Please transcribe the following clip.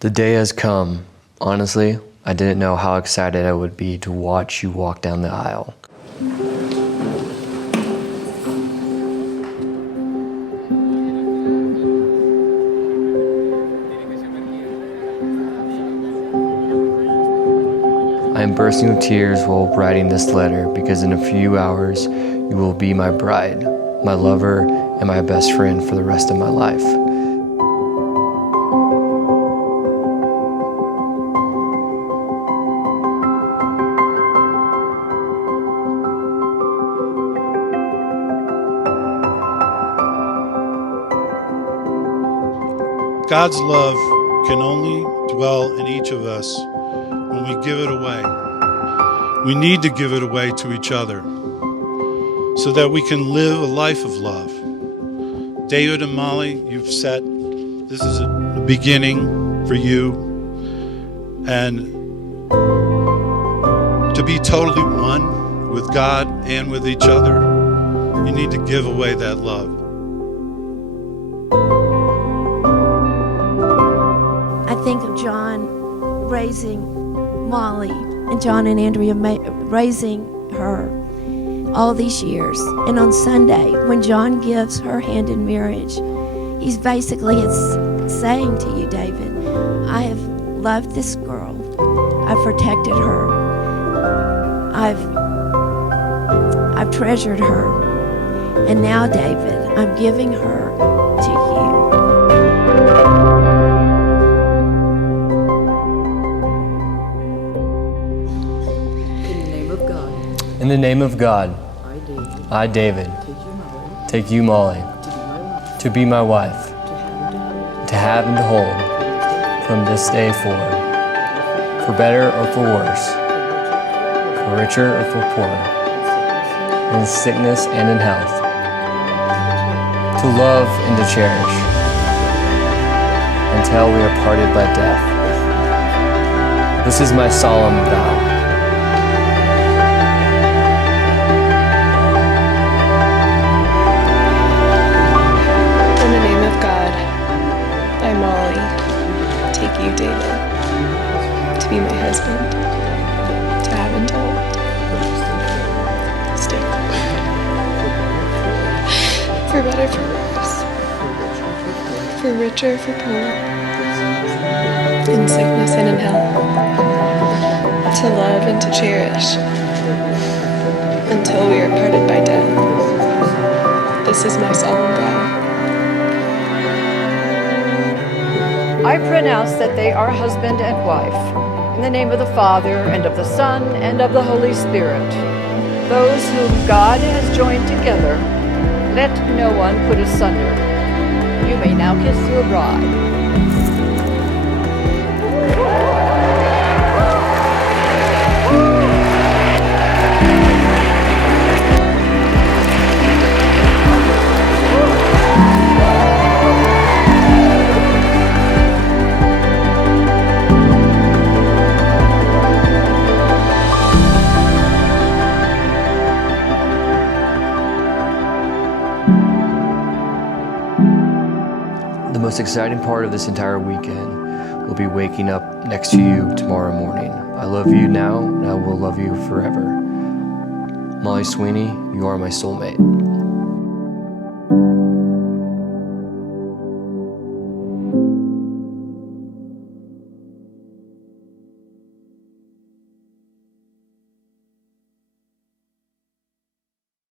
The day has come. Honestly, I didn't know how excited I would be to watch you walk down the aisle. I am bursting with tears while writing this letter because in a few hours you will be my bride, my lover, and my best friend for the rest of my life. God's love can only dwell in each of us when we give it away. We need to give it away to each other so that we can live a life of love. David and Molly, you've set, this is a beginning for you. And to be totally one with God and with each other, you need to give away that love. I think of John raising Molly and John and Andrea raising her all these years. And on Sunday, when John gives her hand in marriage, he's basically saying to you, David, I have loved this girl. I've protected her. I've treasured her. And now, David, I'm giving her to you. In the name of God, I, David, take you, Molly, to be my wife, to have and to hold from this day forward, for better or for worse, for richer or for poorer, in sickness and in health, to love and to cherish, until we are parted by death. This is my solemn vow. You, David, to be my husband, to have and to hold, stay for better, for worse, for richer, for poorer, in sickness and in health, to love and to cherish, until we are parted by death. This is my solemn vow. I pronounce that they are husband and wife, in the name of the Father, and of the Son, and of the Holy Spirit. Those whom God has joined together, let no one put asunder. You may now kiss your bride. The most exciting part of this entire weekend will be waking up next to you tomorrow morning. I love you now, and I will love you forever. Molly Sweeney, you are my soulmate.